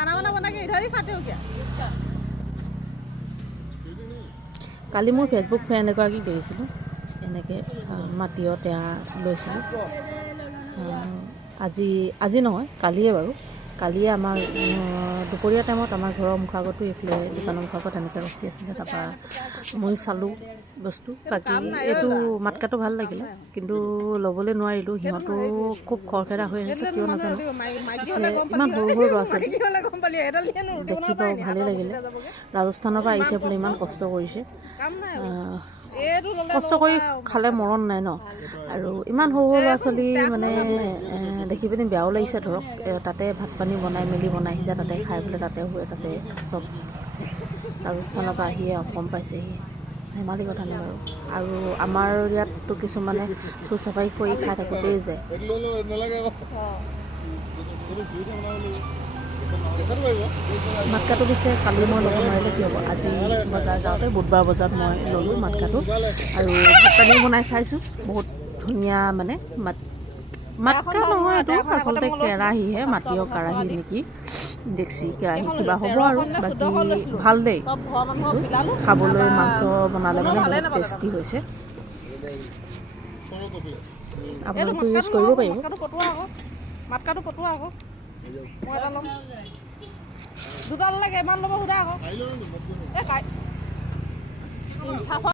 खाना वाना बना के इधर ही खाते हो क्या? কালি মোৰ ফেচবুক ফ্ৰেণ্ড এগৰাকীক দেখিছিলোঁ এনেকৈ মাটিৰ টেঙা লৈছিলোঁ। আজি নহয় কালিয়ে বাৰু, কালিয়ে আমাৰ দুপৰীয়া টাইমত আমাৰ ঘৰৰ মুখাগতো এইফালে দোকানৰ মুখাগত এনেকৈ ৰখি আছিলে। তাৰপৰা মই চালোঁ বস্তু, বাকী এইটো মাতকাটো ভাল লাগিলে কিন্তু ল'বলৈ নোৱাৰিলোঁ। সিহঁতো খুব খৰখেদা হৈ আছে, কিয় নাজানো। ইমান সৰু সৰু ল'ৰা ছোৱালী দেখি বাৰু ভালেই লাগিলে। ৰাজস্থানৰ পৰা আহিছে বোলে, ইমান কষ্ট কৰিছে। কষ্ট কৰি খালে মৰণ নাই ন। আৰু ইমান সৰু সৰু ল'ৰা ছোৱালী মানে দেখি পিনি বেয়াও লাগিছে। ধৰক তাতে ভাত পানী বনাই মেলি বনাই আহিছে, তাতে খাই পেলাই তাতে শুৱে, তাতে চব। ৰাজস্থানৰ পৰা আহিয়ে অসম পাইছেহি, ধেমালি কথা নাই বাৰু। আৰু আমাৰ ইয়াততো কিছুমানে চুৰ চাফাৰী কৰি খাই থাকোঁতেই যায়। মাতকাটো পিছে কালি মই ল'ব নোৱাৰিলে কি হ'ব, আজি বজাৰ যাওঁতে বুধবাৰ বজাৰত মই ল'লোঁ মাতকাটো। আৰু ভাত পানী বনাই চাইছোঁ, বহুত ধুনীয়া মানে মাতকা নহয়, এইটো আচলতে কেৰাহীহে, মাটিৰ কেৰাহী নেকি, ডেক্সি কেৰাহী কিবা হ'ব আৰু। বাকী ভাল দেই, খাবলৈ মাংস বনালে মানে বহুত টেষ্টি হৈছে। আপোনালোকে ইউজ কৰিব পাৰিব। মাতকাটো পটোৱা আকৌ, মই এটা ল'ম। দুটা ল'লে কিমান ল'ব সোধা আকৌ।